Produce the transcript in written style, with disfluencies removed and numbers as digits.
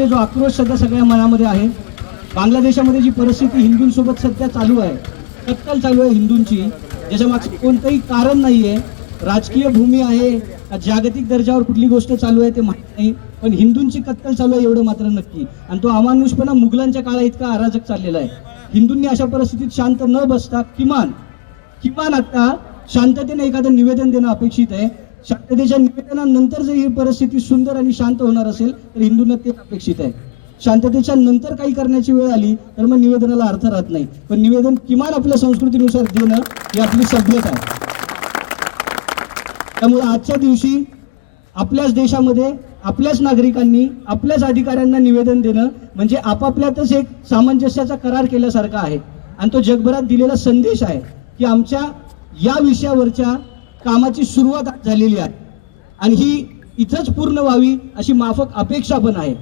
बांगलादेशमध्ये जो आक्रोश सध्या सगळ्या मनामध्ये आहे, बांगलादेशामध्ये जी परिस्थिती हिंदूंसोबत सध्या चालू आहे, कत्तल चालू आहे हिंदूंची, ज्याच्या मागचं कोणतंही कारण नाहीये, राजकीय भूमी आहे, जागतिक दर्जावर कुठली गोष्ट चालू आहे ते माहित नाही, पण हिंदूंची कत्तल चालू आहे एवढं मात्र नक्की. आणि तो अमानुषपणा मुघलांच्या काळा इतका अराजक चाललेला आहे. हिंदूंनी अशा परिस्थितीत शांत न बसता किमान आता शांततेने एखादं निवेदन देणं अपेक्षित आहे. शांततेच्या निवेदनानंतर जर ही परिस्थिती सुंदर आणि शांत होणार असेल तर हिंदूंना ते अपेक्षित आहे. शांततेच्या नंतर काही करण्याची वेळ आली तर मग निवेदनाला अर्थ राहत नाही, पण निवेदन किमान आपल्या संस्कृतीनुसार देणं ही आपली सभ्यता आहे. त्यामुळे आजच्या दिवशी आपल्याच देशामध्ये आपल्याच नागरिकांनी आपल्याच अधिकाऱ्यांना निवेदन देणं म्हणजे आपापल्यातच एक सामंजस्याचा करार केल्यासारखा आहे. आणि तो जगभरात दिलेला संदेश आहे की आमच्या या विषयावरच्या कामाची सुरुवात झालेली आहे आणि ही इथंच पूर्ण व्हावी अशी माफक अपेक्षा पण आहे.